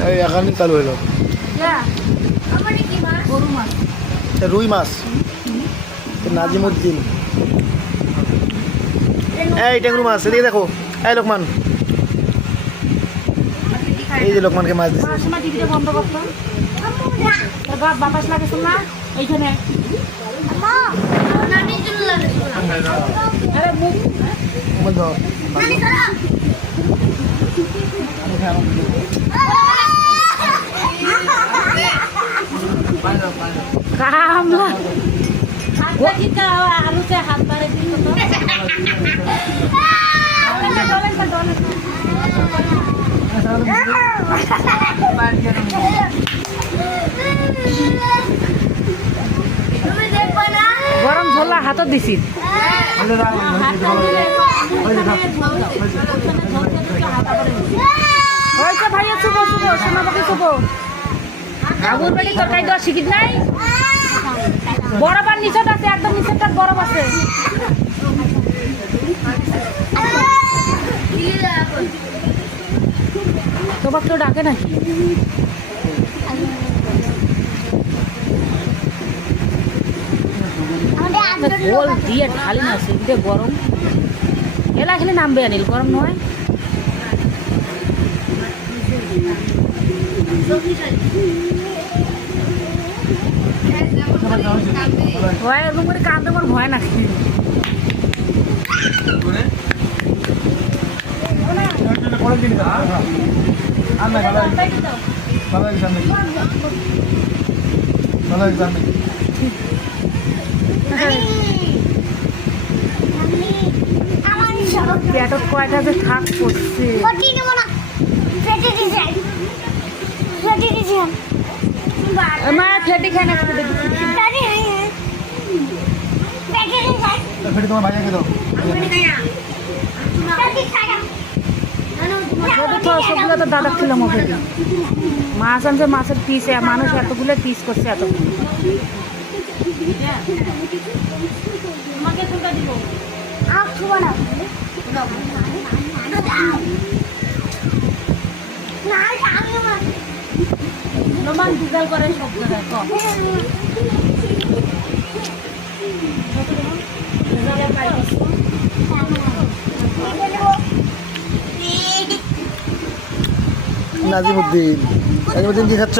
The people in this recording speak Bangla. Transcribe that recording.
এই এখানে চালু হলো রুই মাছ নাজিমুদ্দিন এই টেংরু মাছ এদিকে দেখো এই লোকমান এই যে লোকমানকে মাছ দিচ্ছে বন্ধ করতো বাতাস লাগে না এইখানে কামলা আলুতে হাত বাড়ে দিল তো গরম ঝোলা হাতত দিছি হয়েছে ভাইয়া চুবো চুবো সোনা পাখি চুবো আগুন বাড়ি তরকারি দেওয়া শিখিত নাই বরফ আর নিচত আছে একদম নিচেরটা বরফ আছে তোমার কেউ ডাকে নাকি গোল দিয়ে ঢালি না সেদিকে গরম এলা খেলে নামবে আনিল গরম নয় ভয় এরকম করে কাঁদতে আমার ভয় না পেটত কয়টা যে থাক করছে মা ফেটে খায় না তোমার ভাইয়াকে দাও সবগুলো তো দাদা ছিলাম ওকে মাছ আনছে মাছের পিস মানুষ এতগুলো পিস করছে এতগুলো দুগাল করে সব নাজিমুদ্দিন নাজিমুদ্দিন কি খাচ্ছ